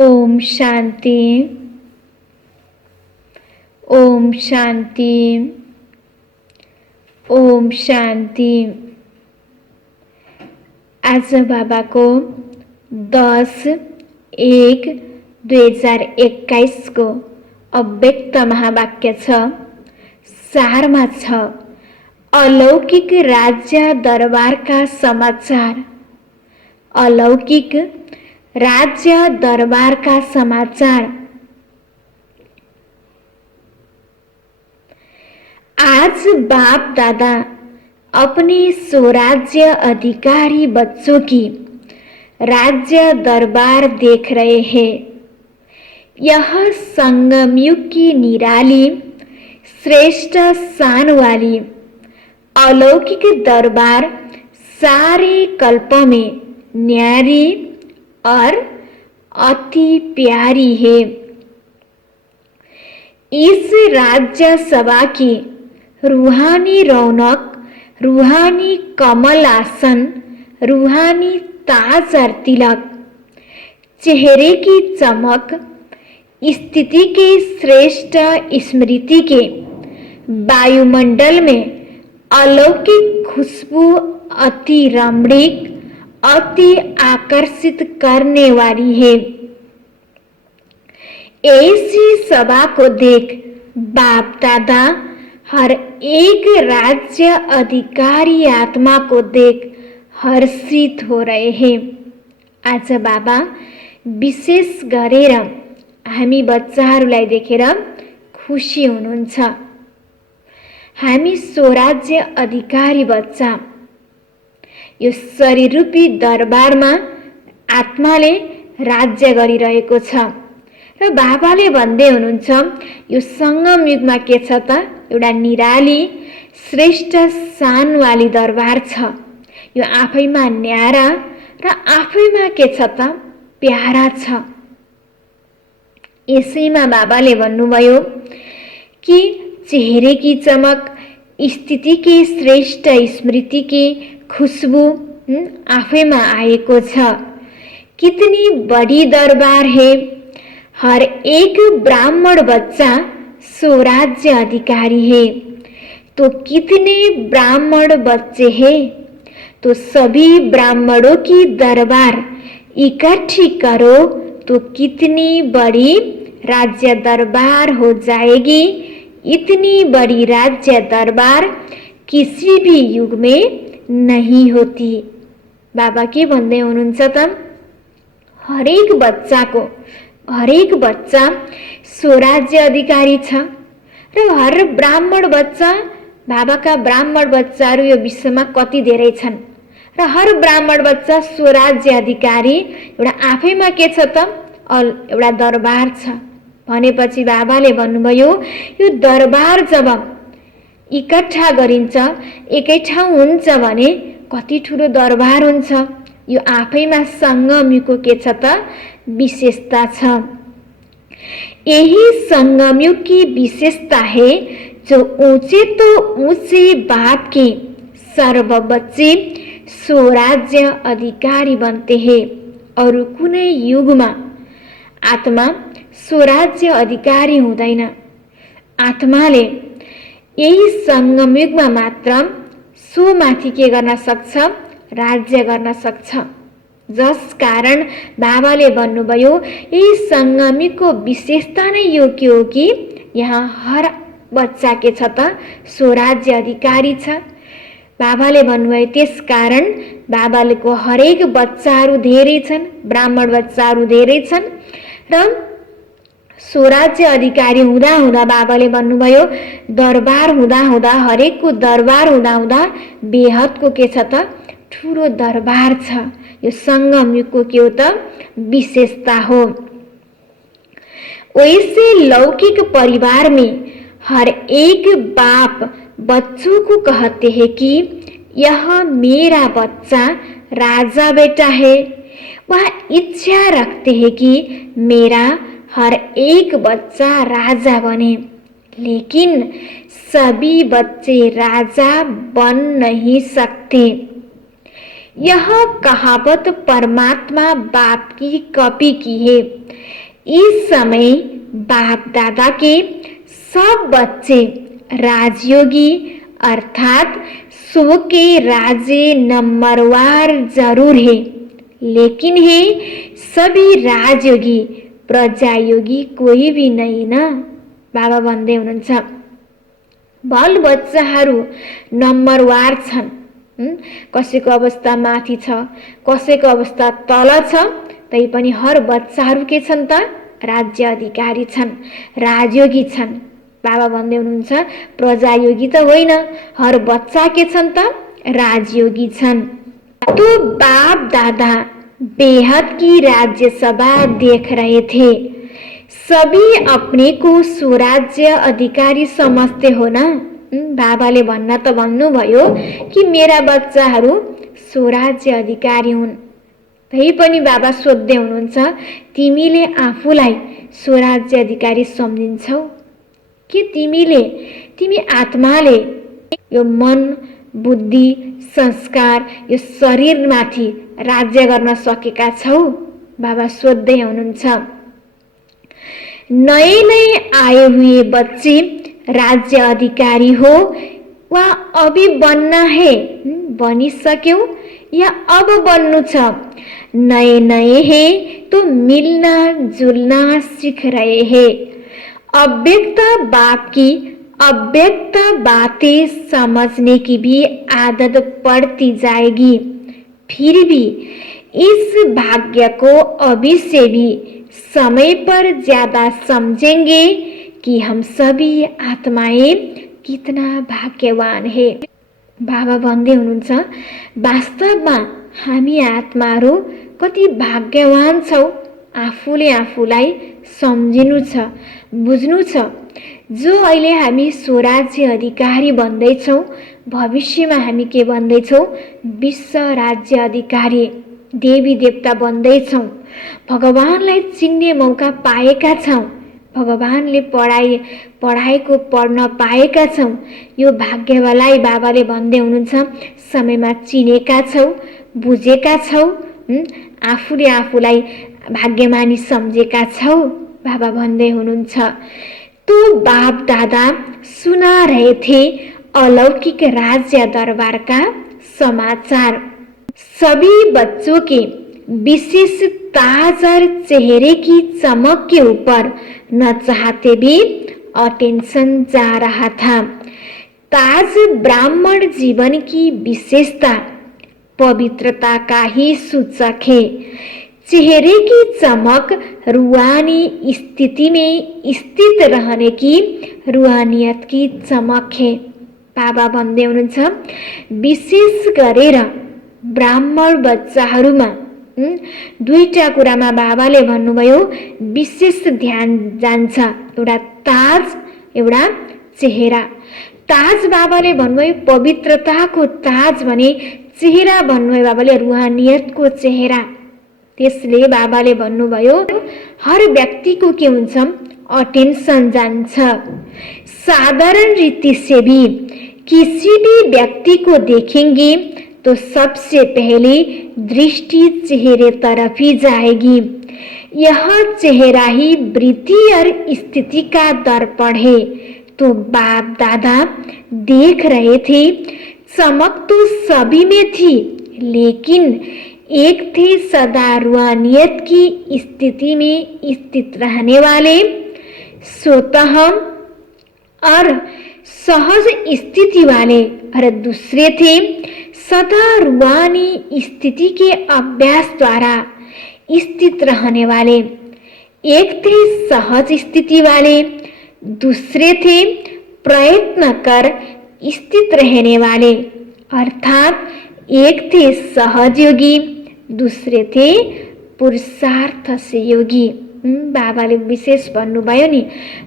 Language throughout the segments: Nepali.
ओम शांति। ओम शांति। ओम शांति। आज बाबाको 10-1-2021 को अव्यक्त महावाक्य छ। सारमा छ, अलौकिक राज्य दरबारका समाचार। अलौकिक राज्य दरबारका समाचार। आज बाप दादा अपने स्वराज्य अधिकारी बच्चों की राज्य दरबार देख रहे हैं। यह संगम युग की निराली श्रेष्ठ शान वाली अलौकिक दरबार सारे कल्प में न्यारी और अति प्यारी है। इस राज्य सभा की रूहानी रौनक, रूहानी कमल आसन, रूहानी ताज और तिलक, चेहरे की चमक, स्थिति के श्रेष्ठ स्मृति के वायुमंडल में अलौकिक खुशबू अति रमणीक, अति आकर्षित करने वाली है। ऐसी सभा को देख बाप दादा हर एक राज्य अधिकारी आत्मा को देख हर्षित हो रहे हैं। आज बाबा विशेष गरेर हामी बच्चाहरूलाई देखेर खुसी हुनुहुन्छ। हामी स्वराज्य अधिकारी बच्चा यो शरीर रूपी दरबारमा आत्माले राज्य गरिरहेको छ र बाबाले भन्दै हुनुहुन्छ यो संगम युगमा के छ त एउटा निराली श्रेष्ठ शानवाली दरबार छ। यो आफैमा न्यारा र आफैमा के छ त प्यारा छ। यसैमा बाबाले भन्नुभयो कि चेहरे की चमक, स्थिति के श्रेष्ठ स्मृति की खुशबू आफैमा आएको छ। कितनी बड़ी दरबार है। हर एक ब्राह्मण बच्चा स्वराज्य अधिकारी है। तो कितने ब्राह्मण बच्चे हैं? तो सभी ब्राह्मणों की दरबार इकट्ठी करो तो कितनी बड़ी राज्य दरबार हो जाएगी। इतनी बड़ी राज्य दरबार किसी भी युग में नहीं होती। बाबा के भन्दै हुनुहुन्छ त हरेक बच्चा स्वराज्य अधिकारी छ र हर ब्राह्मण बच्चा बाबाका ब्राह्मण बच्चाहरू यो विश्वमा कति धेरै छन् र हर ब्राह्मण बच्चा स्वराज्य अधिकारी एउटा आफैमा के छ त एउटा दरबार छ भनेपछि बाबाले भन्नुभयो यो दरबार जब इकट्ठा गरिन्छ, एकै ठाउँ हुन्छ भने कति ठुलो दरबार हुन्छ। यो आफैमा संगमयुगको के छ त विशेषता छ। यही संगमयुग की विशेषता है जो ऊंचे तो ऊंचे बाप के सर्व बच्चे स्वराज्य अधिकारी बनते हैं और कुनै युगमा आत्मा स्वराज्य अधिकारी हुँदैन। आत्माले यही संगमयुगमा मात्र सोमाथि के गर्न सक्छ, राज्य गर्न सक्छ। जस कारण बाबाले भन्नुभयो यही संगमयुगको विशेषता नै यो के हो कि यहाँ हर बच्चा के छ त स्वराज्य अधिकारी छ। बाबाले भन्नुभयो त्यस कारण बाबालेको हरेक बच्चाहरू धेरै छन्, ब्राह्मण बच्चाहरू धेरै छन् र स्वराज्य अधिकारी हुँदा हुँदा बाबाले भन्नुभयो दरबार हुँदा हुँदा हरेकको दरबार हुँदा हुँदा बेहदको के छ त ठुलो दरबार छ। यो संगम युगको के हो त विशेषता हो। वैसे लौकिक परिवार में हर एक बाप बच्चों को कहते हैं कि यह मेरा बच्चा राजा बेटा है। वह इच्छा रखते हैं कि मेरा हर एक बच्चा राजा बने, लेकिन सभी बच्चे राजा बन नहीं सकते। यह कहावत परमात्मा बाप की कॉपी की है। इस समय बाप दादा के सब बच्चे राजयोगी अर्थात सो के राज्य नंबरवार जरूर है, लेकिन है सभी राजयोगी, प्रजायोगी कोही भी नहीं न। बाबा भन्दै हुनुहुन्छ बाल बच्चाहरू नम्बरवार छन्। कसैको अवस्था माथि छ, कसैको अवस्था तल छ, तैपनि हर बच्चाहरू के छन् त राज्य अधिकारी छन्, राजयोगी छन्। बाबा भन्दै हुनुहुन्छ प्रजायोगी त होइन, हर बच्चा के छन् त राजयोगी छन्। तो बाप दादा बेहद की राज्य सभा देख रहे थे। सभी अपने को स्वराज्य अधिकारी समझते हो ना। बाबाले भन्न त भन्नुभयो कि मेरा बच्चाहरू स्वराज्य अधिकारी हुन्। तैपनि बाबा सोध्दै हुनुहुन्छ तिमीले आफूलाई स्वराज्य अधिकारी सम्झिन्छौ कि तिमी आत्माले यो मन बुद्धि संस्कार यो शरीरमाथि राज्य गर्न सकेका छौ? बाबा सोध्दै हुनुहुन्छ। नए नए आए हुए बच्चे राज्य अधिकारी हो वा अभी बनना है, बनिसक्यौ या अब बन्नु छ? नए नए है तो मिलना जुलना सीख रहे हैं। अव्यक्त बाप की अव्यक्त बातें समझने की भी आदत पड़ती जाएगी। फिर भी इस भाग्य को अभी से भी समय पर ज्यादा समझेंगे कि हम सभी आत्माएं कितना भाग्यवान है। बाबा भन्दै हुनुहुन्छ वास्तवमा हामी आत्माहरू कति भाग्यवान छौ। आफूले आफूलाई सम्झिनु छ, बुझ्नु छ। जो अहिले हामी स्वराज्य अधिकारी बन्दैछौँ, भविष्यमा हामी के बन्दैछौँ? विश्व राज्य अधिकारी, देवी देवता बन्दैछौँ। भगवानलाई चिन्ने मौका पाएका छौँ। भगवानले पढाएको पढ्न पाएका छौँ। यो भाग्यवालाई बाबाले भन्दै हुनुहुन्छ समयमा चिनेका छौ, बुझेका छौ, आफूले आफूलाई भाग्यमानी सम्झेका छौ। बाबा भन्दै हुनुहुन्छ तो बाप दादा सुना रहे थे अलौकिक राज्य दरबार का समाचार। सभी बच्चों के विशेष ताज और चेहरे की चमक के ऊपर न चाहते भी अटेंशन जा रहा था। ताज ब्राह्मण जीवन की विशेषता पवित्रता का ही सूचक है। चेहरे की चमक रूहानी स्थिति में स्थित रहने की रूहानियत की चमक है। बाबा भन्दै हुनुहुन्छ विशेष गरेर ब्राह्मण बच्चाहरूमा दुईटा कुरामा बाबाले भन्नुभयो विशेष ध्यान जान्छ। एउटा ताज, एउटा चेहरा। ताज बाबाले भन्नुभयो पवित्रताको ताज भने, चेहरा भन्नुभयो बाबाले रूहानियतको चेहरा। त्यसले बाबाले भन्नुभयो हर व्यक्तिको के हुन्छ? अटेंशन जान्छ। साधारण रीति से भी किसी भी व्यक्ति को देखेंगे तो सबसे पहले दृष्टि चेहरे तरफ ही जाएगी। यह चेहरा ही वृत्ति और स्थिति का दर्पण है। तो बाप दादा देख रहे थे चमक तो सभी में थी, लेकिन एक थे सदा रूहानियत की स्थिति में स्थित रहने वाले, स्वतः और सहज स्थिति वाले, और दूसरे थे सदा रूहानी स्थिति के अभ्यास द्वारा स्थित रहने वाले। एक थे सहज स्थिति वाले, दूसरे थे प्रयत्न कर स्थित रहने वाले। अर्थात एक थे सहज योगी, दूसरे थे पुरुषार्थ से योगी। बाबाले विशेष भन्नुभयो नि,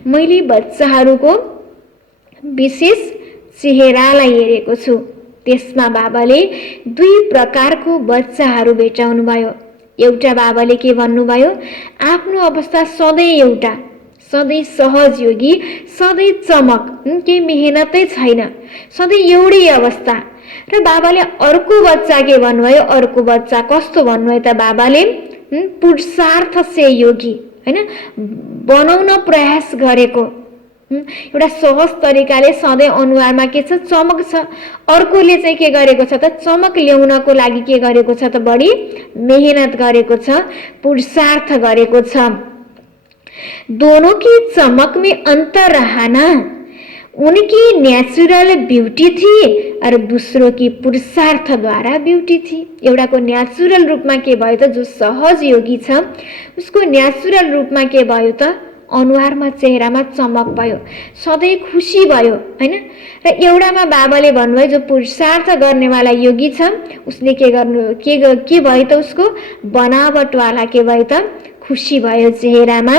मैले बच्चाहरूको विशेष चेहरालाई हेरेको छु। त्यसमा बाबाले दुई प्रकारको बच्चाहरू भेटाउनु भयो। एउटा बाबाले के भन्नुभयो? आफ्नो अवस्था सधैँ एउटा, सधैँ सहज योगी, सधैँ चमक, केही मेहनतै छैन, सधैँ एउटै अवस्था। र बाबाले अर्को बच्चा के भन्नुभयो, अर्को बच्चा कस्तो भन्नुभयो त बाबाले, पुरुषार्थ से योगी, हैन, बनाउन प्रयास गरेको, एउटा सहज तरिकाले सधैँ अनुहारमा के छ, चमक छ। अर्कोले चाहिँ के गरेको छ त, चमक ल्याउनको लागि के गरेको छ त, बढी मेहनत गरेको छ, पुरुषार्थ गरेको छ। दोनों की चमक में अंतर रहा ना, उनकी नेचुरल ब्यूटी थी और दूसरों की पुरुषार्थ द्वारा ब्यूटी थी। एउटाको नेचुरल रूपमा के भयो त, जो सहज योगी छ उसको नेचुरल रूपमा के भयो त, अनुहारमा चेहरामा चमक भयो, सधैँ खुसी भयो, हैन। र एउटामा बाबाले भन्नुभयो जो पुरुषार्थ गर्नेवाला योगी छ उसले के गर्नु, के भयो त, उसको बनावटवाला के भयो त, खुसी भयो चेहरामा।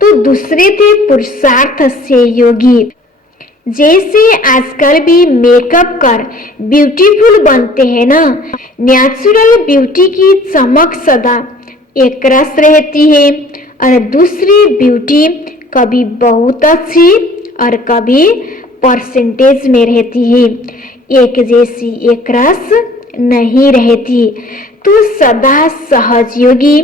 तो दूसरे थे पुरुषार्थ से योगी, जैसे आजकल भी मेकअप कर ब्यूटीफुल बनते हैं ना, नेचुरल ब्यूटी की चमक सदा एक रस रहती है और दूसरी ब्यूटी कभी बहुत अच्छी और कभी परसेंटेज में रहती है, एक जैसी एक रस नहीं रहती। तो सदा सहज योगी,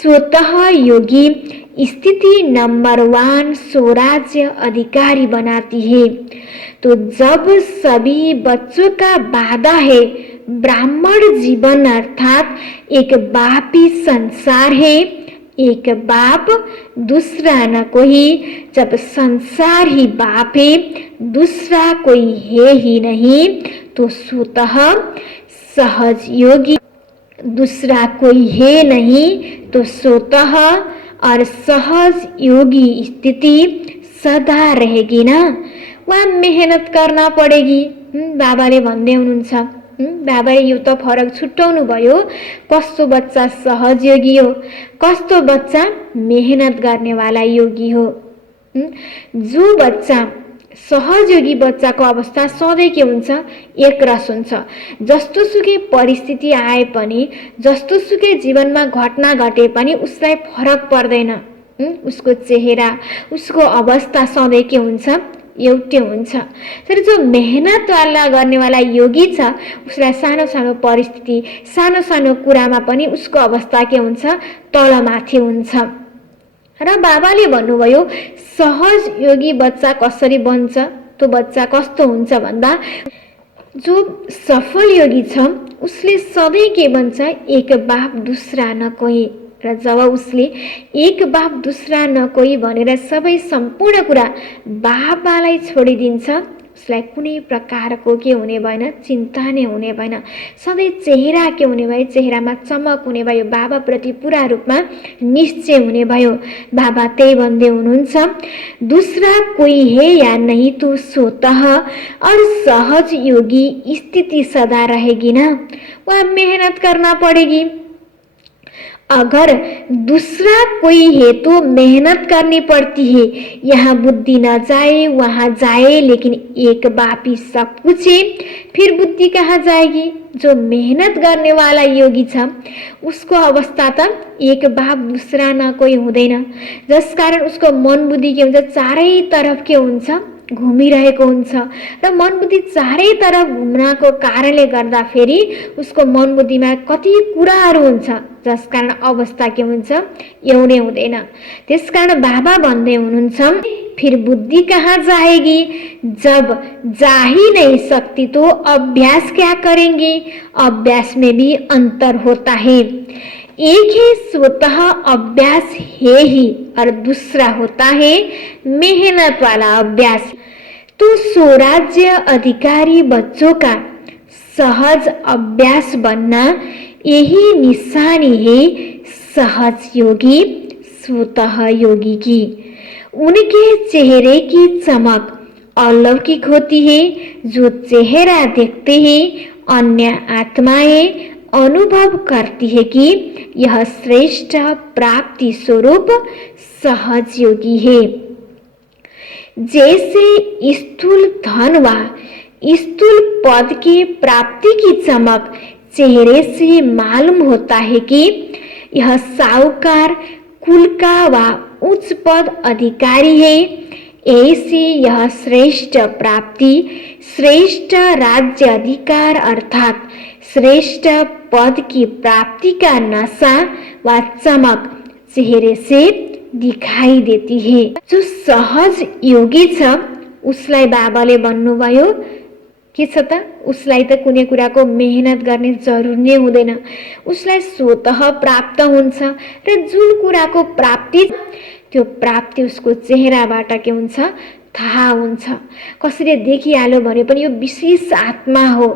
स्वतः योगी स्थिति नंबर 1 स्वराज्य अधिकारी बनाती है। तो जब सभी बच्चों का वादा है ब्राह्मण जीवन अर्थात एक बापी संसार है, एक बाप दूसरा न कोई, जब संसार ही बाप है दूसरा कोई है ही नहीं, तो स्वतः सहज योगी, दूसरा कोई है नहीं तो स्वतः और सहज योगी स्थिति सदा रहेगी ना, वहाँ मेहनत करना पड़ेगी। बाबाले भन्दै हुनुहुन्छ, बाबाले यो त फरक छुट्याउनु भयो, कस्तो बच्चा सहज योगी हो, कस्तो बच्चा मेहनत गर्नेवाला योगी हो। जो बच्चा सहज योगी बच्चाको अवस्था सधैँ के हुन्छ, एक रस हुन्छ। जस्तो सुकै परिस्थिति आए पनि, जस्तो सुकै जीवनमा घटना घटे पनि उसलाई फरक पर्दैन। उसको चेहरा, उसको अवस्था सधैँ के हुन्छ, एउटै हुन्छ। तर जो मेहनत वाला गर्नेवाला योगी छ उसलाई सानो सानो परिस्थिति, सानो सानो कुरामा पनि उसको अवस्था के हुन्छ, तलमाथि हुन्छ। र बाबाले भन्नुभयो सहज योगी बच्चा कसरी बन्छ, त्यो बच्चा कस्तो हुन्छ भन्दा, जो सफल योगी छ उसले सधैँ के भन्छ, एक बाप दूसरा न कोही। र जब उसले एक बाप दूसरा न कोही भनेर सबै सम्पूर्ण कुरा बाबालाई छोडिदिन्छ, उसलाई कुनै प्रकारको के हुने भएन, चिन्ता नै हुने भएन। सधैँ चेहरा के हुने भयो, चेहरामा चमक हुने भयो, बाबाप्रति पूरा रूपमा निश्चय हुने भयो। बाबा त्यही भन्दै हुनुहुन्छ, दूसरा कोई है या नहीं तो स्वतः और सहज योगी स्थिति सदा रहेगी ना, वह मेहनत करना पड़ेगी। अगर दूसरा कोई है तो मेहनत करनी पड़ती है, यहाँ बुद्धि न जाए वहाँ जाए, लेकिन एक बाप ही सब कुछ है, फिर बुद्धि कहाँ जाएगी। जो मेहनत करने वाला योगी छ उसको अवस्था त एक बाप दूसरा न कोही हुँदैन, जसकारण उसको मन बुद्धि के हुन्छ, चारै तरफ के हुन्छ, घुमिरहेको हुन्छ। र मन बुद्धि चारै तरफ घुम्नको कारणले गर्दा फेरि उसको मन बुद्धिमा कति कुराहरू हुन्छ, जसकारण अवस्था के हुन्छ, एउटै हुँदैन। त्यसकारण बाबा भन्दै हुनुहुन्छ, फिर बुद्धि कहाँ जाएगी, जब जा ही नहीं सकती तो अभ्यास क्या करेंगे। अभ्यास में भी अंतर होता है, एक है स्वतः अभ्यास है ही और दूसरा होता है मेहनत वाला अभ्यास। तो स्वराज्य अधिकारी बच्चों का सहज अभ्यास बनना यही निशानी है सहज योगी, स्वतः योगी की। उनके चेहरे की चमक अलौकिक होती है, जो चेहरा देखते ही अन्य आत्माएं अनुभव करती है कि यह श्रेष्ठ प्राप्ति स्वरूप सहज योगी है। जैसे स्थूल धन व स्थूल पद की प्राप्ति की चमक चेहरे से मालूम होता है कि यह साहूकार कुल का व उच्च पद अधिकारी है, ऐसे यह श्रेष्ठ प्राप्ति, श्रेष्ठ राज्य अधिकार अर्थात श्रेष्ठ पद की प्राप्ति का नशा व चमक चेहरे से दिखाई देती है। जो सहज योगी छ उसलाई बाबाले भन्नुभयो के छ त, उसलाई त कुनै कुराको मेहनत गर्ने जरुर नै हुँदैन, उसलाई स्वतः प्राप्त हुन्छ र जुन कुराको प्राप्ति त्यो प्राप्ति उसको चेहराबाट के हुन्छ थाहा हुन्छ। कसैले देखिहाल्यो भने पनि यो विशेष आत्मा हो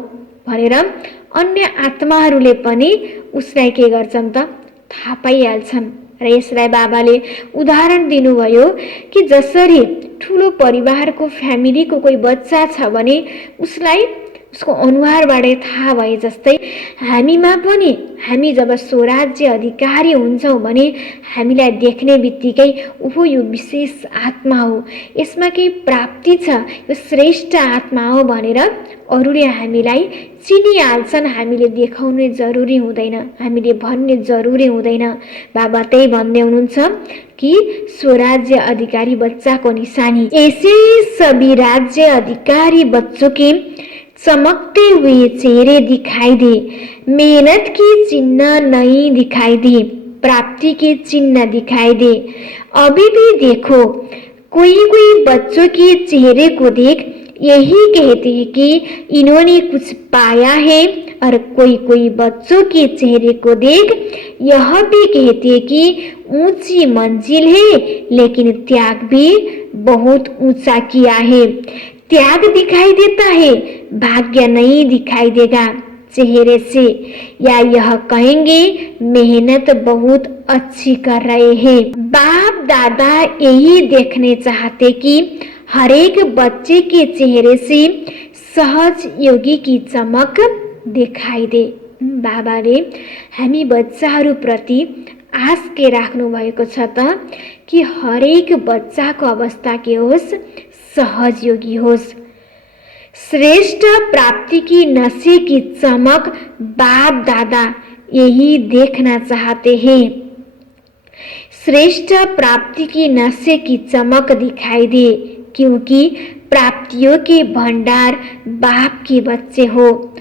भनेर अन्य आत्माहरूले पनि उसलाई के गर्छन् त थाहा पाइहाल्छन्। र यसलाई बाबाले उदाहरण दिनुभयो कि जसरी ठुलो परिवारको फ्यामिलीको कोही बच्चा छ भने उसलाई उसको अनुहारबाट थाहा भए जस्तै हामीमा पनि हामी जब स्वराज्य अधिकारी हुन्छौँ भने हामीलाई देख्ने बित्तिकै ओहो यो विशेष आत्मा हो, यसमा केही प्राप्ति छ, यो श्रेष्ठ आत्मा हो भनेर अरूले हामीलाई चिनिहाल्छन्। हामीले देखाउनै जरुरी हुँदैन, हामीले भन्ने जरुरी हुँदैन। बाबा त्यही भन्दै हुनुहुन्छ कि स्वराज्य अधिकारी बच्चा को निशानी, ऐसे सभी राज्य अधिकारी बच्चों के चमकते हुए चेहरे दिखाई दे, मेहनत की चिन्ह नहीं दिखाई दे, प्राप्ति के चिन्ह दिखाई दे। अभी भी देखो कोई कोई बच्चों के चेहरे को देख यही कहते हैं कि इन्होंने कुछ पाया है, और कोई कोई बच्चों के चेहरे को देख यह भी कहते हैं कि ऊंची मंजिल है लेकिन त्याग भी बहुत ऊंचा किया है। त्याग दिखाई देता है, भाग्य नहीं दिखाई देगा चेहरे से, या यह कहेंगे मेहनत बहुत अच्छी कर रहे हैं। बाप दादा यही देखने चाहते कि हर एक बच्चे के चेहरे से सहज योगी की चमक दिखाई दे। बाबाले हामी बच्चाहरूप्रति आश के राख्नु भएको छ त कि हरेक बच्चाको अवस्था के होस्, सहज योगी होस्। श्रेष्ठ प्राप्ति की नशे की चमक बाप दादा यही देखना चाहते हैं। श्रेष्ठ प्राप्ति की नशे की चमक दिखाई दे, क्योंकि प्राप्तियों के भंडार बाप के बच्चे हो।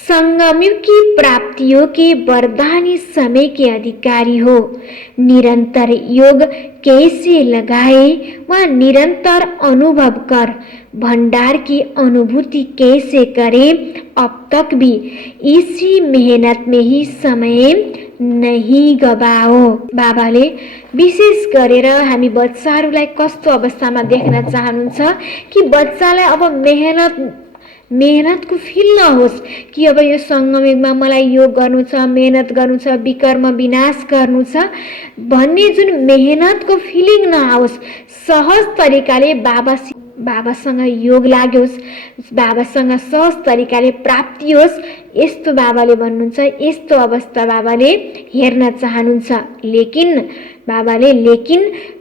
संगमयुग की प्राप्तियों के वरदानी समय के अधिकारी हो। निरंतर योग कैसे लगाए व निरंतर अनुभव कर भंडार की अनुभूति कैसे करें, अब तक भी इसी मेहनत में ही समय नहीं गवाओ। बाबाले विशेष गरेर हामी बच्चाहरूलाई कस्तो अवस्थामा देख्न चाहनुहुन्छ कि बच्चालाई अब मेहनतको फिल नहोस् कि अब यो सङ्गमयुगमा मलाई योग गर्नु छ, मेहनत गर्नु छ, विकर्म विनाश गर्नु छ भन्ने जुन मेहनतको फिलिङ नआओस्। सहज तरिकाले बाबासँग योग लाग्योस्, बाबासँग सहज तरिकाले प्राप्ति होस्, यस्तो बाबाले भन्नुहुन्छ। यस्तो अवस्था बाबाले हेर्न चाहनुहुन्छ। लेकिन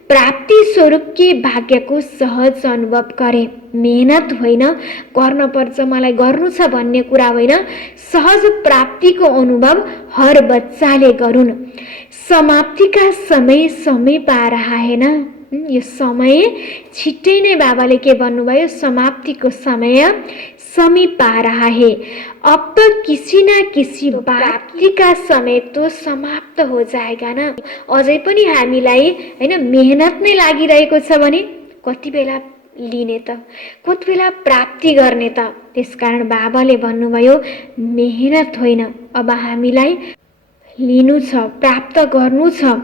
प्राप्ति स्वरूप के भाग्य को सहज अनुभव करे। मेहनत होइन, गर्न पर्छ, मलाई गर्नु छ भन्ने कुरा होइन, सहज प्राप्ति को अनुभव हर बच्चाले गरून्। समाप्ति का समय समीप आ रहा है ना, यो समय छिट्टै नै बाबाले के भन्नुभयो, समाप्ति को समय समीप आ रहा है। अब तो किसी न किसी प्राप्ति का समय तो समाप्त हो जाएगा ना। अझै पनि हामीलाई हैन मेहनत नै लागिरहेको छ भने कति बेला लिने त, कति बेला प्राप्ति गर्ने त। त्यसकारण बाबाले भन्नुभयो मेहनत होइन, अब हामीलाई लिनु छ, प्राप्त गर्नु छ।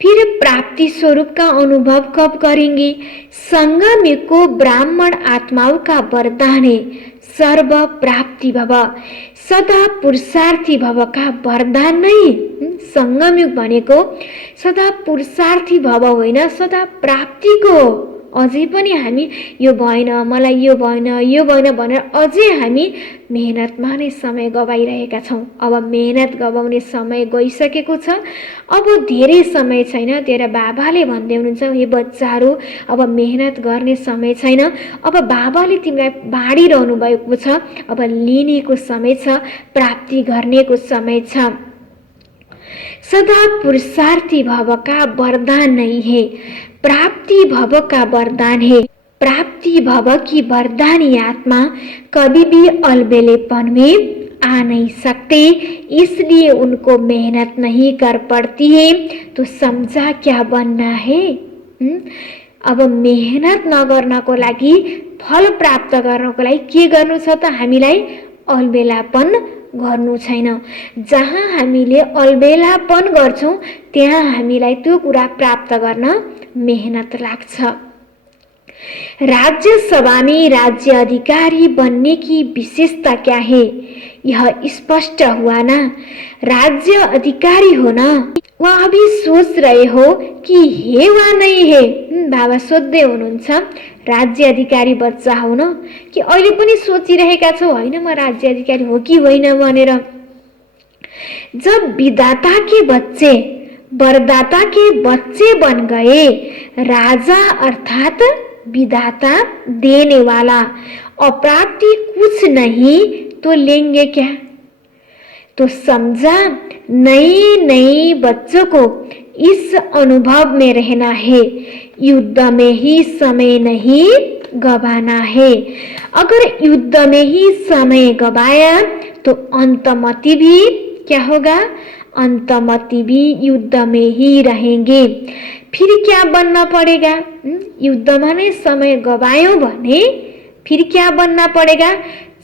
फिर प्राप्ति स्वरूप का अनुभव कब करेंगे? संगम को ब्राह्मण आत्माओं का वरदान है, सर्व प्राप्ति भव, सदा पुरुषार्थी भव का वरदान नहीं। संगम युग भनेको सदा पुरुषार्थी भव होइन, सदा प्राप्ति को। अझै पनि हामी यो भएन, मलाई यो भएन भनेर अझै हामी मेहनतमा नै समय गवाइरहेका छौँ। अब मेहनत गवाउने समय गइसकेको छ, अब धेरै समय छैन। तेरा बाबाले भन्दै हुनुहुन्छ, हे बच्चाहरू अब मेहनत गर्ने समय छैन, अब बाबाले तिमीलाई बाँडिरहनु भएको छ, अब लिनेको समय छ, प्राप्ति गर्नेको समय छ। सदा पुरुषार्थी भव का वरदान नहीं है, प्राप्ति भव का वरदान है। प्राप्ति भव की वरदानी आत्मा कभी भी अलबेलेपन में आ नहीं सकते, इसलिए उनको मेहनत नहीं कर पड़ती है। तो समझा क्या बनना है? अब मेहनत नगर्नको लागि, फल प्राप्त गर्नको लागि के गर्नु छ त? हामीलाई अलबेलापन गर्नु छैन। जहाँ हामीले अलबेलापन गर्छौं त्यहाँ हामीलाई त्यो कुरा प्राप्त गर्न मेहनत लाग्छ। राज्य सभा में राज्य अधिकारी बनने की विशेषता क्या है? यह स्पष्ट हुआ ना। राज्य अधिकारी हो ना, वह अभी सोच रहे हो कि है वा नहीं है? बाबा सोध्दै हुनुहुन्छ, राज्य अधिकारी बच्चा हो न कि अहिले पनि सोचिरहेका छौ होइन म राज्य अधिकारी हो कि होइन भनेर? जब विधाता के बच्चे वरदाता के बच्चे बन गए, राजा अर्थात विधाता देने वाला, अप्राप्ति कुछ नहीं तो लेंगे क्या? तो समझा, नए नए बच्चों को इस अनुभव में रहना है, युद्ध में ही समय नहीं गवाना है। अगर युद्ध में ही समय गवाया तो अंतमति भी क्या होगा? अंतमति भी युद्ध में ही रहेंगे। फिर क्या बनना पड़ेगा? युद्धमा नै समय गवायौं भने फिर क्या बनना पड़ेगा?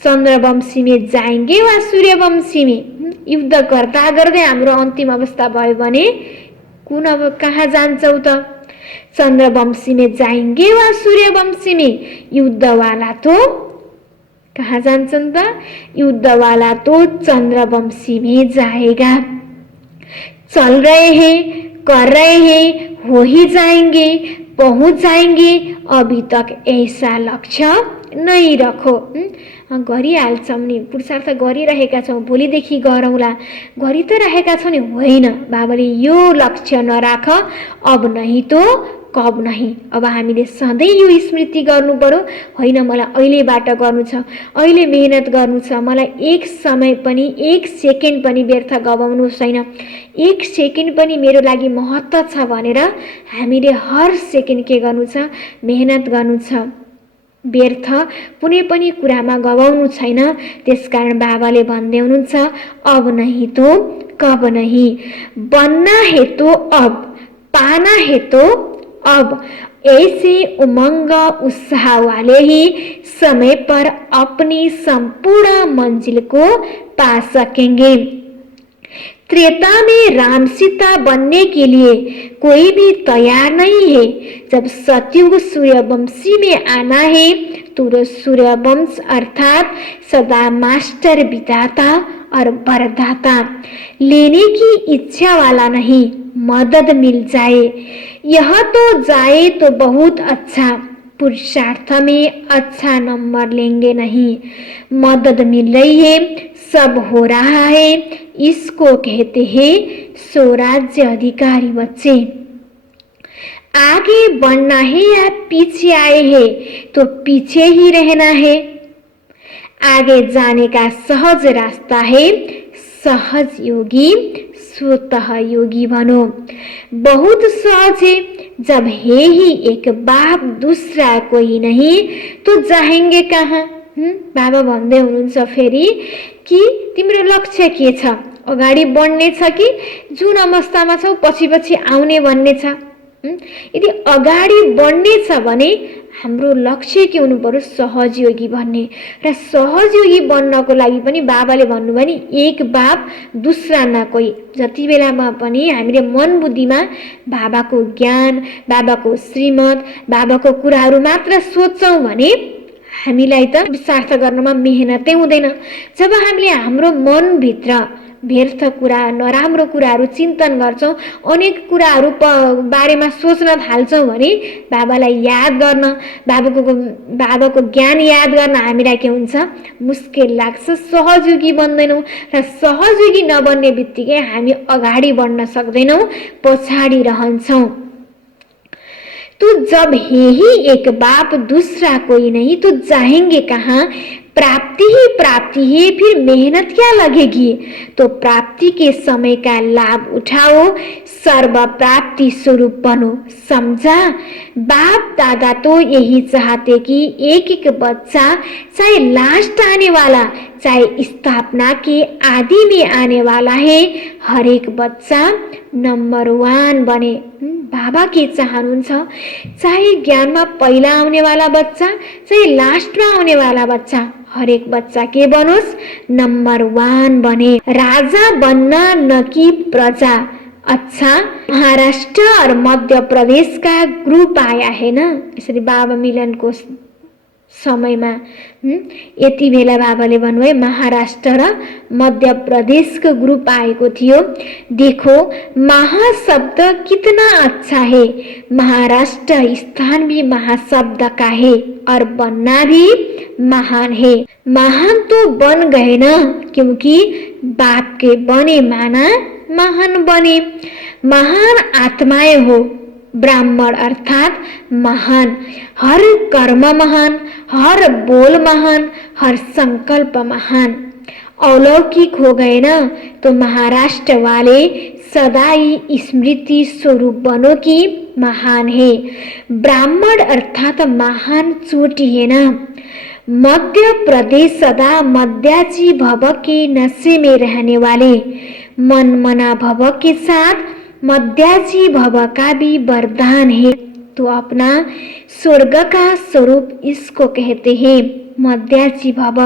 चंद्रवंशी में जाएंगे वा सूर्यवंशी में? युद्ध गर्दा गर्दै हाम्रो अन्तिम अवस्था भयो भने कुन अब कहाँ जान्छौ त? चंद्रवंशी में जाएंगे वा सूर्यवंशी में? युद्ध वाला तो कहाँ जान्छन् त? युद्ध वाला तो चंद्रवंशी में जाएगा। चल रहे हैं, कर रहे हैं, हो ही जाएंगे, पहुंच जाएंगे, अभी तक ऐसा लक्ष्य नहीं रखो। गरिहाल्छौँ नि, पुरुषार्थ गरिरहेका छौँ, भोलिदेखि गरौँला, गरि त रहेका छौँ नि। होइन, बाबाले यो लक्ष्य नराख, अब नहीं तो कब नहीं। अब हामीले सधैँ यो स्मृति गर्नु पर्यो, होइन मलाई अहिलेबाट गर्नु छ, अहिले मेहनत गर्नु छ, मलाई एक समय पनि एक सेकेन्ड पनि व्यर्थ गवाउनु छैन, एक सेकेन्ड पनि मेरो लागि महत्त्व छ भनेर हामीले हर सेकेन्ड के गर्नु छ? मेहनत गर्नु छ। व्यर्थ कुनै पनि कुरामा गवाउनु छैन। त्यसकारण बाबाले भन्दै हुनुहुन्छ, अब नहीं तो कब नहीं, बनना है तो अब, पाना है तो अब। ऐसे उमंग उत्साह वाले ही समय पर अपनी संपूर्ण मंजिल को पा सकेंगे। त्रेता में राम सीता बनने के लिए कोई भी तैयार नहीं है। जब सतयुग सूर्यवंशी में आना है तो सूर्यवंश अर्थात सदा मास्टर विधाता और वरदाता लेने की इच्छा वाला नहीं, मदद मिल जाए। यह तो जाए तो बहुत अच्छा, पुरुषार्थ में अच्छा नंबर लेंगे नहीं, मदद मिल रही है, सब हो रहा है, इसको कहते हैं स्वराज्य अधिकारी बच्चे। आगे बढ़ना है या पीछे आए हैं तो पीछे ही रहना है। आगे जाने का सहज रास्ता है, सहज योगी स्वतः योगी बनो। बहुत सहज है, जब है ही एक बाप दूसरा कोई नहीं तो जाएंगे कहाँ? बाबा भन्दै हुनुहुन्छ फेरि कि तिम्रो लक्ष्य के छ? अगाडि बढ्ने छ कि जुन अवस्थामा छौ पछि पछि आउने भन्ने छ? यदि अगाडि बढ्ने छ भने हाम्रो लक्ष्य के हुनु पर्यो? सहजयोगी बन्ने। र सहजयोगी बन्नको लागि पनि बाबाले भन्नुभयो नि, एक बाप दूसरा न कोही। जति बेलामा पनि हामीले मन बुद्धिमा बाबाको ज्ञान, बाबाको श्रीमत, बाबाको कुराहरू मात्र सोच्छौं भने हामीलाई त पुरुषार्थ गर्नमा मेहनतै हुँदैन। जब हामीले हाम्रो मनभित्र व्यर्थ कुरा, नराम्रो कुराहरू चिन्तन गर्छौं, अनेक कुराहरू बारेमा सोच्न थाल्छौं भने बाबालाई याद गर्न, बाबाको ज्ञान याद गर्न हामीलाई के हुन्छ? मुस्किल लाग्छ, सहजयोगी बन्दैनौँ। र सहजयोगी नबन्ने बित्तिकै हामी अगाडि बढ्न सक्दैनौँ, पछाडि रहन्छौं। तो जब है ही एक बाप दूसरा कोई नहीं तो जाएंगे कहाँ? प्राप्ति ही प्राप्ति है, फिर मेहनत क्या लगेगी। तो प्राप्ति के समय का लाभ उठाओ, सर्व प्राप्ति स्वरूप बनो। समझा। बाप दादा तो यही चाहते कि एक एक बच्चा, चाहे लास्ट आने वाला चाहे स्थापना के आदि में आने वाला है, हर एक बच्चा नंबर 1 बने। बाबा के चाहनुहुन्छ चाहे ज्ञानमा पहिला आउने वाला बच्चा चाहे लास्टमा आउने वाला बच्चा, हरेक बच्चा के बनोस्, नंबर 1 बने। राजा बन्न न कि प्रजा। अच्छा, महाराष्ट्र और मध्य प्रदेश का ग्रुप आया है ना, यसरी बाबा मिलनको समयमा यति बेला बाबाले भन्नुभयो महाराष्ट्र र मध्य प्रदेशको ग्रुप आएको थियो। देखो महाशब्द कितना अच्छा है, महाराष्ट्र स्थान भी महाशब्द का है और बनना भी महान है। महान तो बन गए ना, क्योंकि बाप के बने माना महान बने। महान आत्माएं हो, ब्राह्मण अर्थात महान, हर कर्म महान, हर बोल महान, हर संकल्प महान। अलौकिक हो गए ना, तो महाराष्ट्र वाले सदा ही स्मृति स्वरूप बनो कि महान है। ब्राह्मण अर्थात महान चोटी है ना। मध्य प्रदेश सदा मध्याजी भव के नशे में रहने वाले, मन मना भव के साथ मध्याजी भव का भी वरदान है। तो अपना स्वर्ग का स्वरूप इसको कहते हैं, मध्याजी भव।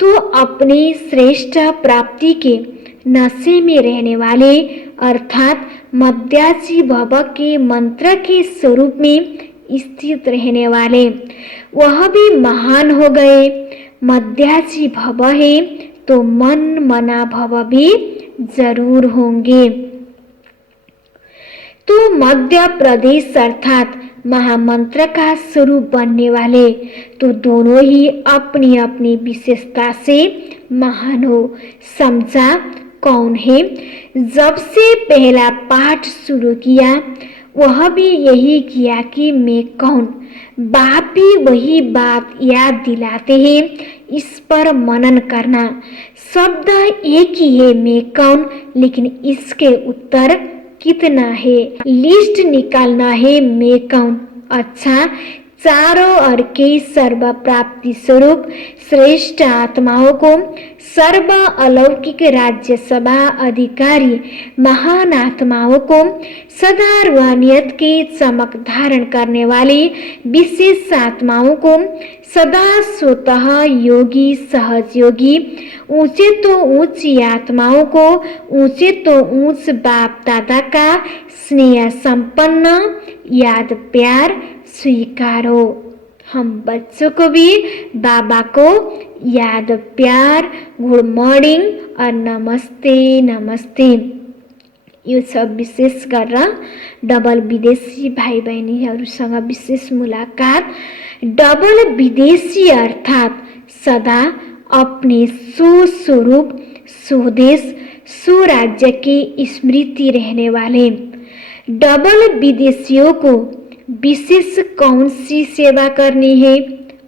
तो अपनी श्रेष्ठ प्राप्ति के नशे में रहने वाले अर्थात मध्याजी भव के मंत्र के स्वरूप में स्थित रहने वाले, वह भी महान हो गए। मध्याजी भव है तो मन मना भव भी जरूर होंगे। तो मध्य प्रदेश अर्थात महामंत्र का स्वरूप बनने वाले, तो दोनों ही अपनी अपनी विशेषता से महान हो। समझा कौन है। जब से पहला पाठ शुरू किया वह भी यही किया कि मैं कौन। बाप भी वही बात याद दिलाते हैं, इस पर मनन करना। शब्द एक ही है मैं कौन, लेकिन इसके उत्तर कितना है, लिस्ट निकालना है मैं कौन। अच्छा, चारों ओर के सर्व प्राप्ति स्वरूप श्रेष्ठ आत्माओं को, सर्व अलौकिक राज्य सभा अधिकारी महान आत्माओं को, सदा रूहानियत के चमक धारण करने वाली विशेष आत्माओं को, सदा स्वतः योगी सहज योगी, ऊंचे तो ऊंची आत्माओं को, ऊंचे तो ऊंच बाप दादा का स्नेह संपन्न याद प्यार स्वीकारो। हम बच्चों को भी बाबा को याद प्यार, गुड मॉर्निंग और नमस्ते नमस्ते, यो सब विशेष गरेर डबल विदेशी भाइ बहिनीहरूसँग विशेष मुलाकात। डबल विदेशी अर्थात सदा अपने स्वस्वरूप, स्वदेश, स्वराज्य की स्मृति रहने वाले। डबल विदेशियों को विशेष कौन सी सेवा करनी है।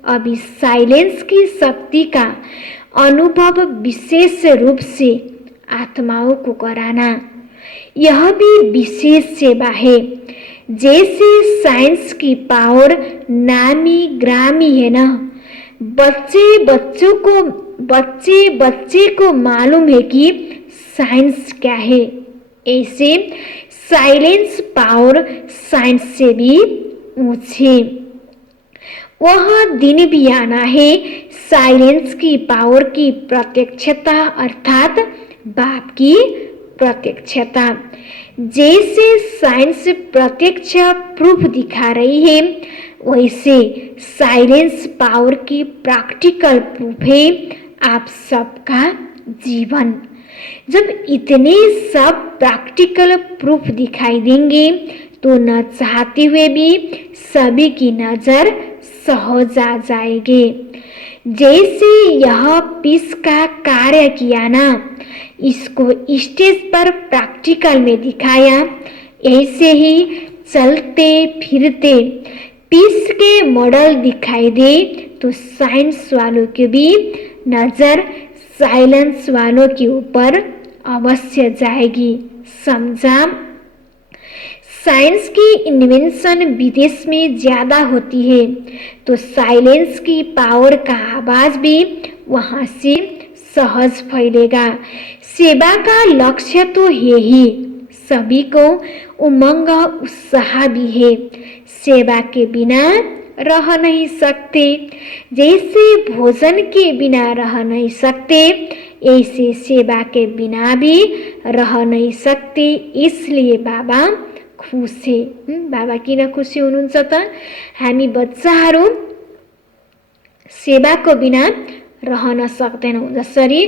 अभी साइलेंस की शक्ति का अनुभव विशेष रूप से आत्माओं को कराना, यह भी विशेष सेवा है। जैसे साइंस की पावर नामी ग्रामी है ना, बच्चे को मालूम है कि साइंस क्या है, ऐसे साइलेंस पावर साइंस से भी ऊंचे। वह दिन भी आना है साइलेंस की पावर की प्रत्यक्षता अर्थात बाप की प्रत्यक्षता। जैसे साइंस प्रत्यक्ष प्रूफ दिखा रही है, वैसे साइलेंस पावर की प्रैक्टिकल प्रूफ है आप सबका जीवन। जब इतने सब प्रैक्टिकल प्रूफ दिखाई देंगे तो न चाहते हुए भी सभी की नजर सहज आ जाएगी। जैसे यह पीस का कार्य किया ना, इसको स्टेज पर प्रैक्टिकल में दिखाया, ऐसे ही चलते फिरते पीस के मॉडल दिखाई दे तो साइंस वालों की भी नजर साइलेंस वालों के ऊपर अवश्य जाएगी। समझा? साइंस की इन्वेंशन विदेश में ज्यादा होती है तो साइलेंस की पावर का आवाज भी वहां से सहज फैलेगा। सेवा का लक्ष्य तो है ही, सभी को उमंग उत्साह भी है। सेवा के बिना रह नहीं सकते, जैसे भोजन के बिना रह नहीं सकते ऐसे सेवा के बिना भी रह नहीं सकते। इसलिए बाबा खुसी। बाबा किन खुसी हुनुहुन्छ त? हामी बच्चाहरू सेवाको बिना रहन सक्दैनौँ। जसरी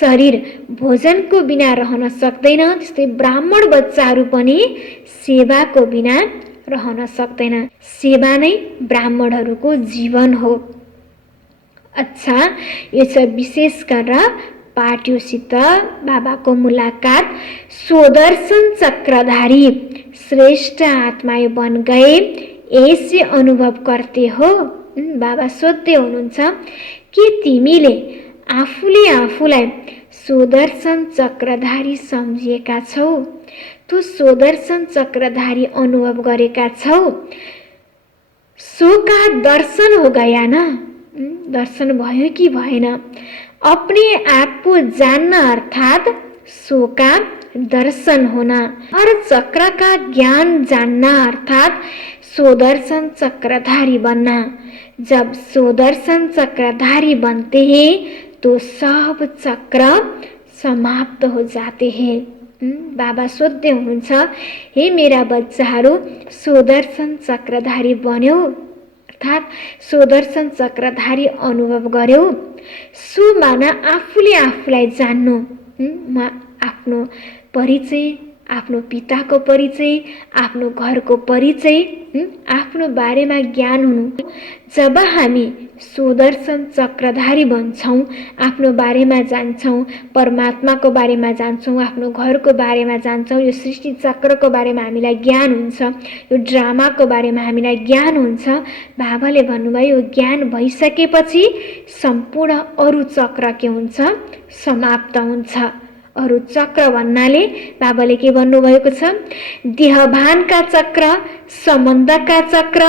शरीर भोजनको बिना रहन सक्दैन त्यस्तै ब्राह्मण बच्चाहरू पनि सेवाको बिना रहन सक्दैन। सेवा नै ब्राह्मणहरूको जीवन हो। अच्छा, यो छ विशेष गरेर पाठ्योसित बाबाको मुलाकात। स्वदर्शन चक्रधारी श्रेष्ठ आत्माएं बन गए ऐसे अनुभव करते हो? बाबा सोध्दै हुनुहुन्छ कि तिमीले आफूले आफूलाई स्वदर्शन चक्रधारी सम्झिएका छौ? तँ स्वदर्शन चक्रधारी अनुभव गरेका छौ? सोका दर्शन हो गया ना? दर्शन भयो कि भएन? अपने आप को जानना अर्थात सोका दर्शन होना और चक्र का ज्ञान जानना अर्थात स्वदर्शन चक्रधारी बनना। जब स्वदर्शन चक्रधारी बनते हैं तो सब चक्र समाप्त हो जाते हैं। बाबा सोध्दै हुनुहुन्छ, हे मेरा बच्चाहरू, स्वदर्शन चक्रधारी बन्यो अर्थात स्वदर्शन चक्रधारी अनुभव गर्यो। सो माना आफूले आफूलाई जान्नु। आफ्नो परिचय, आफ्नो पिताको परिचय, आफ्नो घरको परिचय, आफ्नो बारेमा ज्ञान हुनु। जब हामी स्वदर्शन चक्रधारी बन्छौँ, आफ्नो बारेमा जान्छौँ, परमात्माको बारेमा जान्छौँ, आफ्नो घरको बारेमा जान्छौँ, यो सृष्टि चक्रको बारेमा हामीलाई ज्ञान हुन्छ, यो ड्रामाको बारेमा हामीलाई ज्ञान हुन्छ। बाबाले भन्नुभयो यो ज्ञान भइसकेपछि सम्पूर्ण अरू चक्र के हुन्छ? समाप्त हुन्छ। अरू चक्र भन्नाले बाबाले के भन्नुभएको छ? देहभानका चक्र, सम्बन्धका चक्र,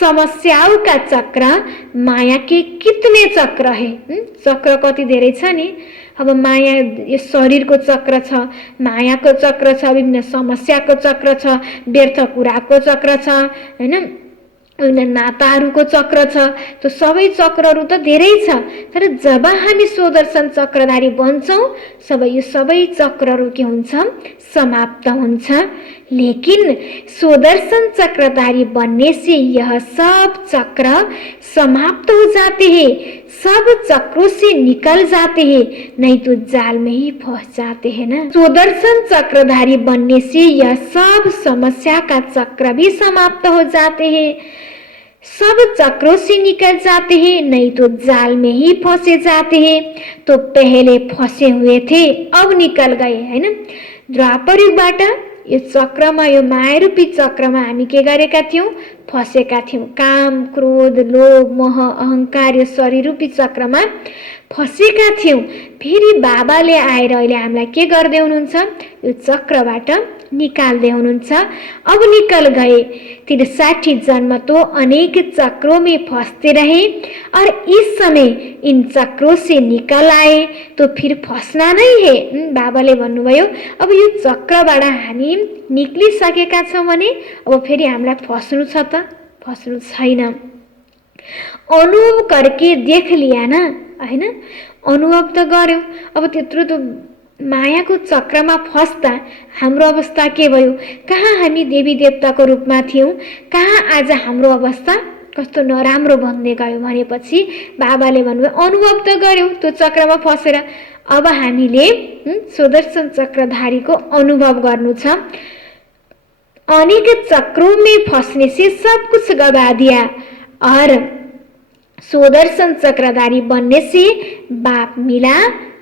समस्याओं का चक्र, माया के कितने चक्र है? चक्र कति धेरै छ नि। अब माया यो शरीरको चक्र छ, मायाको चक्र छ, विभिन्न समस्याको चक्र छ, व्यर्थ कुराको चक्र छ, हैन, विभिन्न नाताहरूको चक्र छ। त्यो सबै चक्रहरू त धेरै छ, तर जब हामी स्वदर्शन चक्रधारी बन्छौँ यो सबै चक्रहरू के हुन्छ? समाप्त हुन्छ। लेकिन स्वदर्शन चक्रधारी बनने से यह सब चक्र समाप्त हो जाते हैं, सब चक्रों से निकल जाते हैं, नहीं तो जाल में ही फंस जाते हैं ना। स्वदर्शन चक्रधारी बनने से यह सब समस्या का चक्र भी समाप्त हो जाते हैं, सब चक्रों से निकल जाते हैं, नहीं तो जाल में ही फंसे जाते हैं। तो पहले फंसे हुए थे अब निकल गए, है ना। द्वापर युगबाट यो चक्रमा, यो मायारूपी चक्रमा हामी के गरेका थियौं? फसेका थियौं। काम, क्रोध, लोभ, मोह, अहंकार यो शरीर रूपी चक्रमा फसेका थियौं। फेरि बाबाले आएर अहिले हामीलाई के गर्दै हुनुहुन्छ? यो चक्रबाट निकाल्दै हुनुहुन्छ। अब निकल गए 63 जन्म तो अनेक चक्रों में फंसते रहे और इस समय इन चक्रों से निकल आए तो फिर फस्ना नहीं है। बाबाले भन्नुभयो अब यो चक्रबाट हामी निक्लिसकेका छौं भने अब फेरि हामीलाई फस्नु छ त? फस्नु छैन। अनुभव करके देख लिया ना, हैन? अनुभव त गर्यो। अब त्यत्रो त मायाको चक्रमा फस्दा हाम्रो अवस्था के भयो? कहाँ हामी देवी देवताको रूपमा थियौं, कहाँ आज हाम्रो अवस्था कस्तो नराम्रो बन्दै गयो भनेपछि बाबाले भन्नुभयो अनुभव त गर्यो त्यो चक्रमा फसेर। अब हामीले स्वदर्शन चक्रधारीको अनुभव गर्नु छ। अनेक चक्रों में फंसने से सब कुछ गवा दिया और स्वदर्शन चक्रधारी बनने से बाप मिला,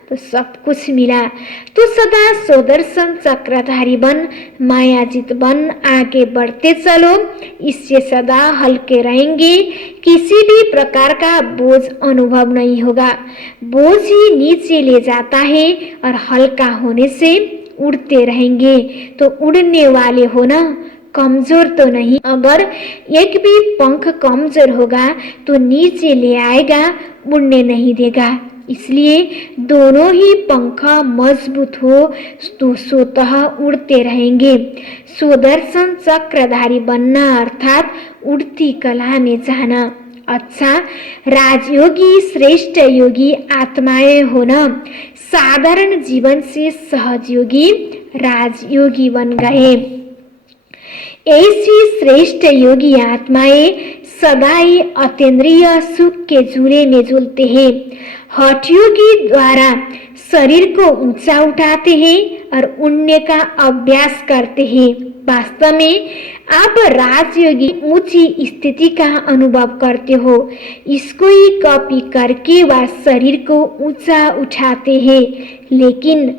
तो सब कुछ मिला। तो सदा सुदर्शन चक्रधारी बन, मायाजित बन, आगे बढ़ते चलो, इससे सदा हल्के रहेंगे, किसी भी प्रकार का बोझ अनुभव नहीं होगा। बोझ ही नीचे ले जाता है और हल्का होने से उड़ते रहेंगे। तो उड़ने वाले हो ना, कमजोर तो नहीं। अगर एक भी पंख कमजोर होगा तो नीचे ले आएगा, उड़ने नहीं देगा। इसलिए दोनों ही पंख मजबूत हो तो स्वतः उड़ते रहेंगे। सुदर्शन चक्रधारी बनना अर्थात उड़ती कला में जाना। अच्छा, राजयोगी श्रेष्ठ योगी आत्माएं होना, साधारण जीवन से सहज योगी राजयोगी बन गए। ऐसी श्रेष्ठ योगी आत्माएं सदा ही अतीन्द्रिय सुख के झूले में झूलते हैं। हठ योगी द्वारा शरीर को ऊंचा उठाते हैं और उड़ने का अभ्यास करते हैं। वास्तव में आप राजयोगी ऊंची स्थिति का अनुभव करते हो। इसको ही कॉपी करके वह शरीर को ऊंचा उठाते हैं। लेकिन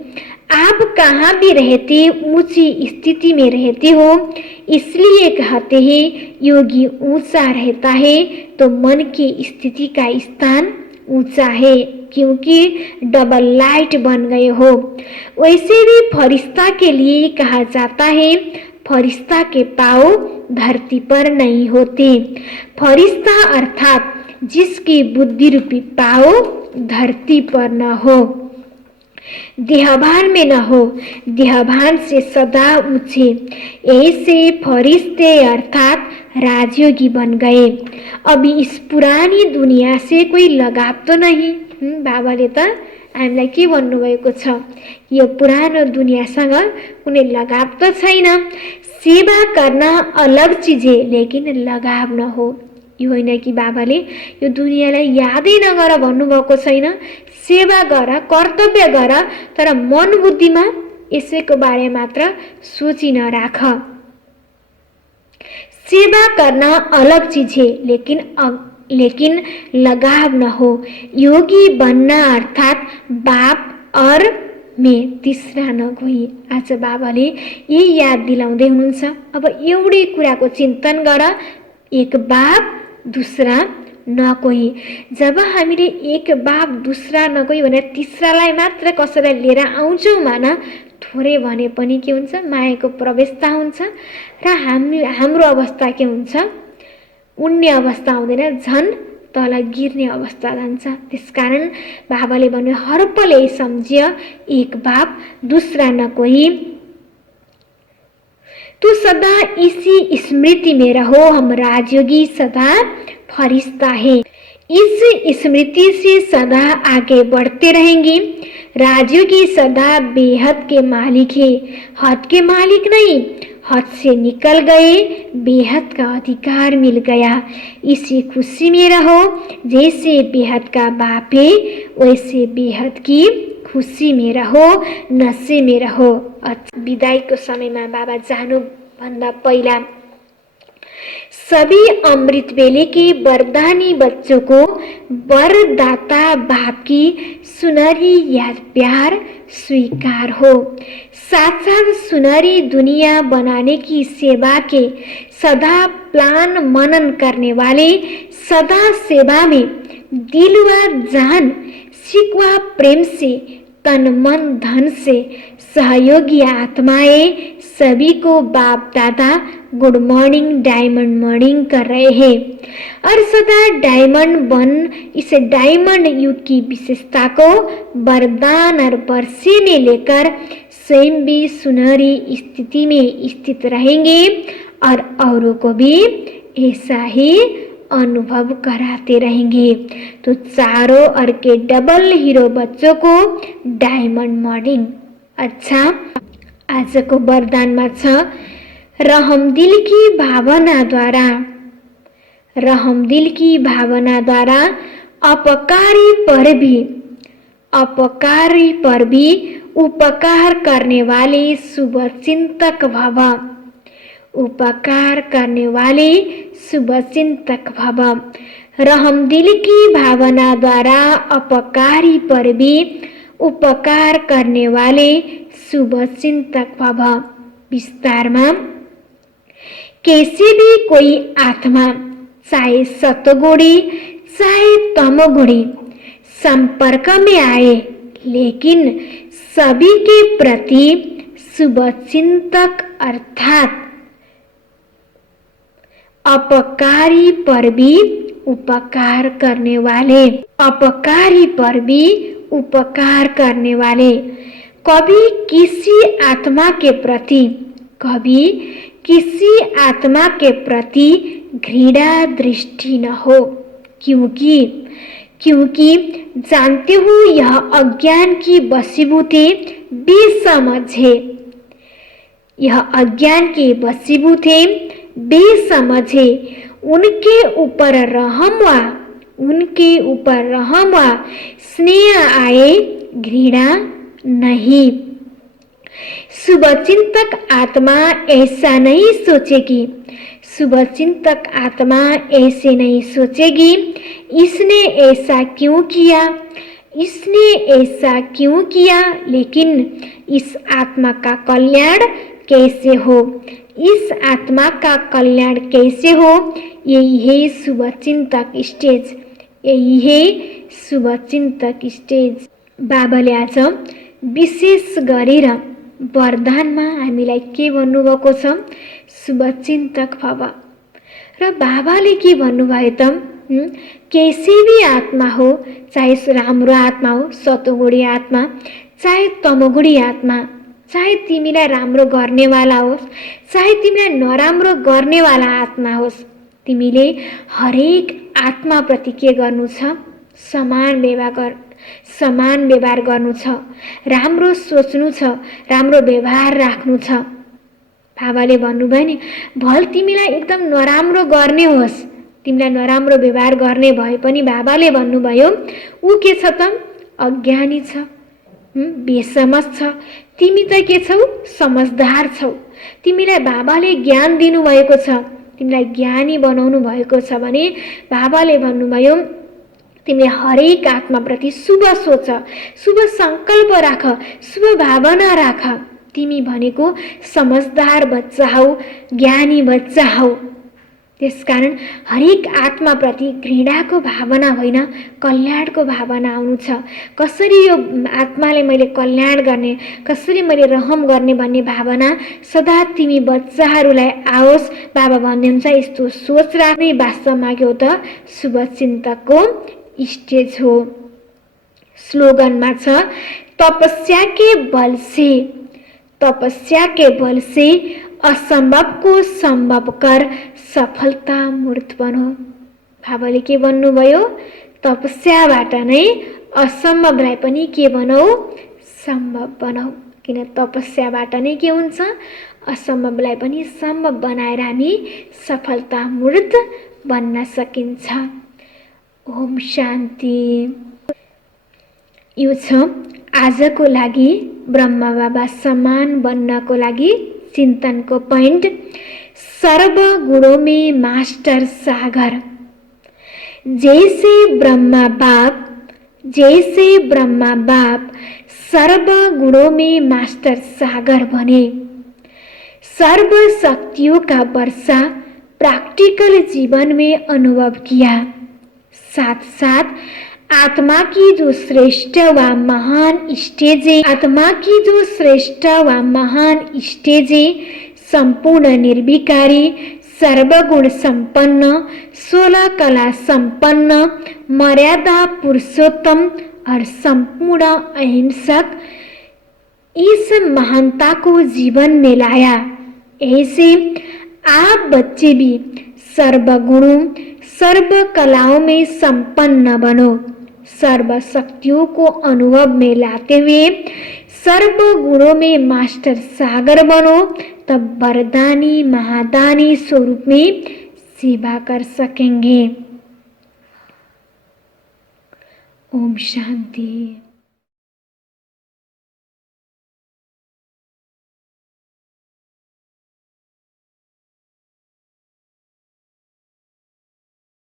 आप कहाँ भी रहते ऊंची स्थिति में रहते हो, इसलिए कहते हैं योगी ऊंचा रहता है तो मन की स्थिति का स्थान ऊंचा है, क्योंकि डबल लाइट बन गए हो। वैसे भी फरिश्ता के लिए कहा जाता है, फरिश्ता के पाँव धरती पर नहीं होते। फरिश्ता अर्थात जिसकी बुद्धि रूपी पाँव धरती पर न हो, देहभान में न हो, देहभान से सदा ऊंचे। ऐसे फरिश्ते अर्थात राजयोगी बन गए। अभी इस पुरानी दुनिया से कोही लगाव तो नहीं। बाबाले त हामीलाई के भन्नुभएको छ, यो पुरानो दुनियासँग कुनै लगाव त छैन। सेवा गर्न अलग चीज है, लेकिन लगाव न हो। यो होइन कि बाबाले यो दुनियाँलाई यादै नगर भन्नुभएको छैन। सेवा गर, कर्तव्य गर, तर मन बुद्धिमा यसैको बारे मात्र सोची नराख। सेवा करना अलग चीज है, लेकिन लगाव न हो। योगी बनना अर्थात बाप और में तिस्रा नगई। आज बाबाले यही याद दिलाउँदै हुनुहुन्छ। अब एउटै कुराको चिन्तन गर, एक बाप दूसरा न कोही। जब हामीले एक बाप दूसरा न कोही भनेर तिस्रालाई मात्र कसैलाई लिएर आउँछौँ माना, थोरै भने पनि के हुन्छ, मायाको प्रवेशता हुन्छ र हाम्रो अवस्था के हुन्छ, उड्ने अवस्था आउँदैन, झन् तल गिर्ने अवस्था जान्छ। त्यसकारण बाबाले भन्नु हर पल यही सम्झिय, एक बाप दूसरा न कोही। तो सदा इसी स्मृति में रहो, हम राजयोगी सदा फरिश्ता है। इस स्मृति से सदा आगे बढ़ते रहेंगे। राजयोगी सदा बेहद के मालिक है, हद के मालिक नहीं। हद से निकल गए, बेहद का अधिकार मिल गया। इसी खुशी में रहो, जैसे बेहद का बाप है वैसे बेहद की खुशी में रहो, नशे में रहो। विदाईको समयमा बाबा जानु भन्दा पहिला सभी अमृत वेले के वरदानी बच्चों को वरदाता बाप की सुनहरी याद प्यार स्वीकार हो। साथ साथ सुनहरी दुनिया बनाने की सेवा के सदा प्लान मनन करने वाले, सदा सेवा में दिल व जान, सिकवा प्रेम से, तन मन धन से सहयोगी आत्माएं सभी को बाप दादा गुड मॉर्निंग, डायमंड मॉर्निंग कर रहे हैं। और सदा डायमंड बन इस डायमंड युग की विशेषता को वरदान और बरसे में लेकर स्वयं भी सुनहरी स्थिति में स्थित रहेंगे और औरों को भी ऐसा ही अनुभव कराते रहेंगे। तो चारों ओर के डबल हीरो बच्चों को डायमंड मॉर्निंग। अच्छा, आज को वरदान में छ, रहम दिल की भावना द्वारा अपकारी पर भी उपकार करने वाले शुभ चिंतक भव। उपकार करने वाले शुभ चिंतक भव। रहम दिल की भावना द्वारा अपकारी पर भी उपकार करने वाले शुभ चिंतक भव। विस्तार में, कैसे भी कोई आत्मा, चाहे सतगुणी चाहे तमोगुणी, संपर्क में आए, लेकिन सभी के प्रति शुभ चिंतक अर्थात अपकारी पर भी उपकार करने वाले, अपकारी पर भी उपकार करने वाले, कभी किसी आत्मा के प्रति, कभी किसी आत्मा के प्रति घृणा दृष्टि न हो, क्योंकि जानते हो यह अज्ञान की वशीभूति बेसमझ है। यह अज्ञान के वशीभूत है, बेसमझ है। उनके ऊपर रहम व स्नेह आए, घृणा नहीं। शुभचिंतक आत्मा ऐसा नहीं सोचेगी, शुभचिंतक आत्मा ऐसे नहीं सोचेगी, इसने ऐसा क्यों किया, इसने ऐसा क्यों किया, लेकिन इस आत्मा का कल्याण कैसे हो, इस आत्मा का कल्याण कैसे हो। यही है शुभचिंतक स्टेज, यही है शुभचिंतक स्टेज। बाबाले आज विशेष गरेर वरदानमा हामीलाई के भन्नुभएको छ, शुभचिंतक भव। र बाबाले के भन्नुभयो त, कैसे भी आत्मा हो, चाहे राम्रो आत्मा हो, सतोगुणी आत्मा, चाहे तमोगुणी आत्मा, चाहे तिमीलाई राम्रो गर्नेवाला होस्, चाहे तिमीलाई नराम्रो गर्नेवाला आत्मा होस्, तिमीले हरेक आत्माप्रति के गर्नु छ, समान व्यवहार गर्नु छ, राम्रो सोच्नु छ, राम्रो व्यवहार राख्नु छ। बाबाले भन्नुभयो नि, भल तिमीलाई एकदम नराम्रो गर्ने होस्, तिमीलाई नराम्रो व्यवहार गर्ने भए पनि बाबाले भन्नुभयो ऊ के छ त, अज्ञानी छ, बेसमझ छ। तिमी त के छौ, समझदार छौ। तिमीलाई बाबाले ज्ञान दिनुभएको छ, तिमीलाई ज्ञानी बनाउनु भएको छ भने बाबाले भन्नुभयो तिमीले हरेक आत्माप्रति शुभ सोच, शुभ संकल्प राख, शुभ भावना राख। तिमी भनेको समझदार बच्चा हौ, ज्ञानी बच्चा हौ। त्यसकारण हरेक आत्माप्रति घृणाको भावना होइन, कल्याणको भावना आउनु छ। कसरी यो आत्माले मैले कल्याण गर्ने, कसरी मैले रहम गर्ने भन्ने भावना सदा तिमी बच्चाहरूलाई आओस्। बाबा भन्नुहुन्छ यस्तो सोच राख्ने वास्तवमा के हो त, शुभचिन्तकको स्टेज हो। स्लोगनमा छ, तपस्या के बल से असंभव को संभव कर सफलता मूर्त बनो। बाबाले के भन्नुभयो, तपस्याबाट नै असम्भवलाई पनि के बनाऊ, सम्भव बनाऊ। किन तपस्याबाट नै के हुन्छ, असम्भवलाई पनि सम्भव बनाएर हामी सफलता मूर्त बन्न सकिन्छ। ओम शान्ति। यो छ आजको लागि ब्रह्मा बाबा समान बन्नको लागि चिन्तनको पॉइंट। सर्वगुणों में मास्टर सागर। जैसे ब्रह्मा बाप सर्वगुणों में मास्टर सागर बने, सर्व शक्तियों का वर्षा प्रैक्टिकल जीवन में अनुभव किया, साथ साथ आत्मा की जो श्रेष्ठ व महान स्टेज संपूर्ण निर्विकारी, सर्वगुण संपन्न, 16 कला संपन्न, मर्यादा पुरुषोत्तम और संपूर्ण अहिंसक, इस महानता को जीवन में लाया। ऐसे आप बच्चे भी सर्वगुणों सर्व कलाओं में संपन्न बनो, सर्व शक्तियों को अनुभव में लाते हुए सर्व गुणों में मास्टर सागर बनो, तब वरदानी महादानी स्वरूप में सेवा कर सकेंगे। ओम शांति।